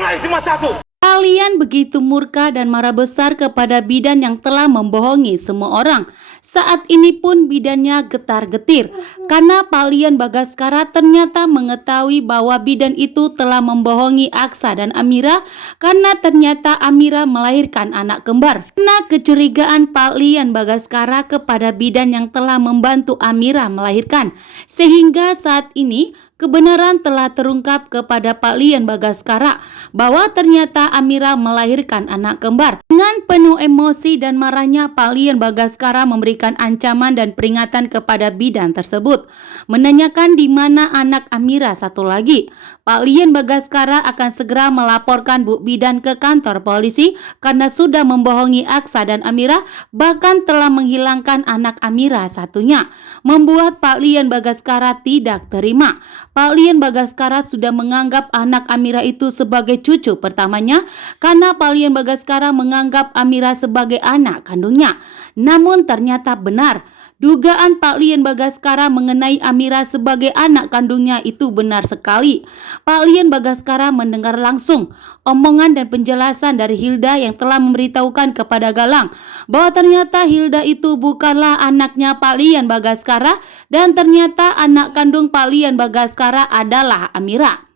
lain cuma satu. Kalian begitu murka dan marah besar kepada bidan yang telah membohongi semua orang. Saat ini pun bidannya getar-getir karena Palian Bagaskara ternyata mengetahui bahwa bidan itu telah membohongi Aksa dan Amira karena ternyata Amira melahirkan anak kembar. Karena kecurigaan Palian Bagaskara kepada bidan yang telah membantu Amira melahirkan, sehingga saat ini kebenaran telah terungkap kepada Palian Bagaskara bahwa ternyata Amira melahirkan anak kembar. Dengan penuh emosi dan marahnya, Palian Bagaskara memberikan ancaman dan peringatan kepada bidan tersebut, menanyakan di mana anak Amira satu lagi. Palian Bagaskara akan segera melaporkan Bu Bidan ke kantor polisi karena sudah membohongi Aksa dan Amira, bahkan telah menghilangkan anak Amira satunya, membuat Palian Bagaskara tidak terima. Palian Bagaskara sudah menganggap anak Amira itu sebagai cucu pertamanya karena Palian Bagaskara menganggap Amira sebagai anak kandungnya. Namun ternyata benar, dugaan Palian Bagaskara mengenai Amira sebagai anak kandungnya itu benar sekali. Palian Bagaskara mendengar langsung omongan dan penjelasan dari Hilda yang telah memberitahukan kepada Galang bahwa ternyata Hilda itu bukanlah anaknya Palian Bagaskara dan ternyata anak kandung Palian Bagaskara adalah Amira.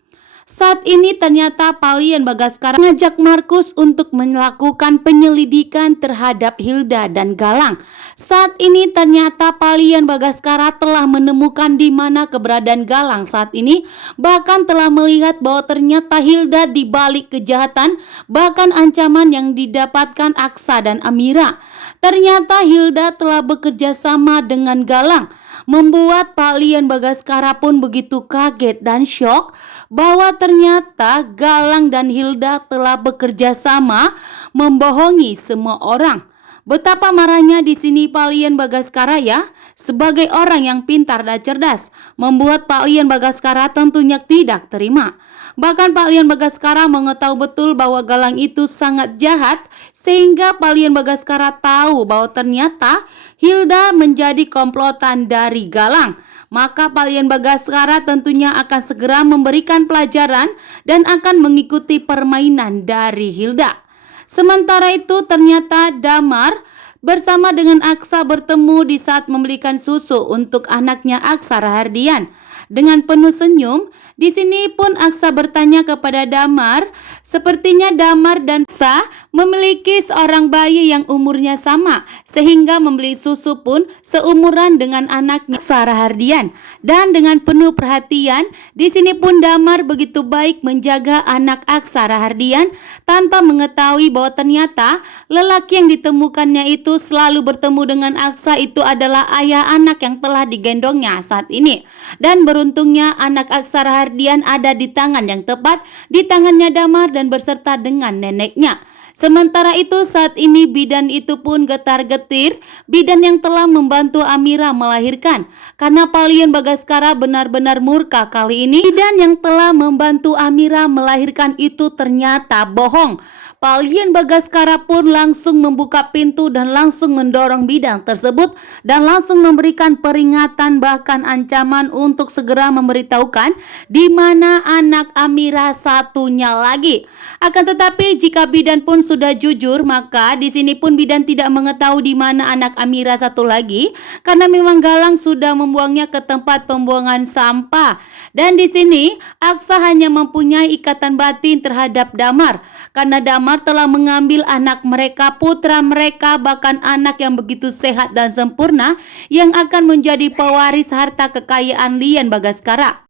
Saat ini ternyata Palian Bagaskara mengajak Markus untuk melakukan penyelidikan terhadap Hilda dan Galang. Saat ini ternyata Palian Bagaskara telah menemukan di mana keberadaan Galang saat ini, bahkan telah melihat bahwa ternyata Hilda di balik kejahatan, bahkan ancaman yang didapatkan Aksa dan Amira. Ternyata Hilda telah bekerja sama dengan Galang, membuat Palian Bagaskara pun begitu kaget dan syok bahwa ternyata Galang dan Hilda telah bekerja sama membohongi semua orang. Betapa marahnya di sini Palian Bagaskara ya, sebagai orang yang pintar dan cerdas, membuat Palian Bagaskara tentunya tidak terima. Bahkan Palian Bagaskara mengetahui betul bahwa Galang itu sangat jahat, sehingga Palian Bagaskara tahu bahwa ternyata Hilda menjadi komplotan dari Galang. Maka Palian Bagaskara tentunya akan segera memberikan pelajaran dan akan mengikuti permainan dari Hilda. Sementara itu ternyata Damar bersama dengan Aksa bertemu di saat membelikan susu untuk anaknya Aksa Rahardian. Dengan penuh senyum, di sini pun Aksa bertanya kepada Damar, sepertinya Damar dan Aksa memiliki seorang bayi yang umurnya sama, sehingga membeli susu pun seumuran dengan anaknya Aksa Rahardian. Dan dengan penuh perhatian, di sini pun Damar begitu baik menjaga anak Aksa Rahardian tanpa mengetahui bahwa ternyata lelaki yang ditemukannya itu selalu bertemu dengan Aksa itu adalah ayah anak yang telah digendongnya saat ini. Dan beruntungnya anak Aksa Rahardian ada di tangan yang tepat, di tangannya Damar dan berserta dengan neneknya. Sementara itu saat ini bidan itu pun getar-getir, bidan yang telah membantu Amira melahirkan. Karena Palian Bagaskara benar-benar murka kali ini, bidan yang telah membantu Amira melahirkan itu ternyata bohong. Palian Bagaskara pun langsung membuka pintu dan langsung mendorong bidan tersebut dan langsung memberikan peringatan bahkan ancaman untuk segera memberitahukan di mana anak Amira satunya lagi. Akan tetapi jika bidan pun sudah jujur, maka di sini pun bidan tidak mengetahui di mana anak Amira satu lagi karena memang Galang sudah membuangnya ke tempat pembuangan sampah. Dan di sini Aksa hanya mempunyai ikatan batin terhadap Damar karena Damar telah mengambil anak mereka, putra mereka, bahkan anak yang begitu sehat dan sempurna yang akan menjadi pewaris harta kekayaan Lian Bagaskara.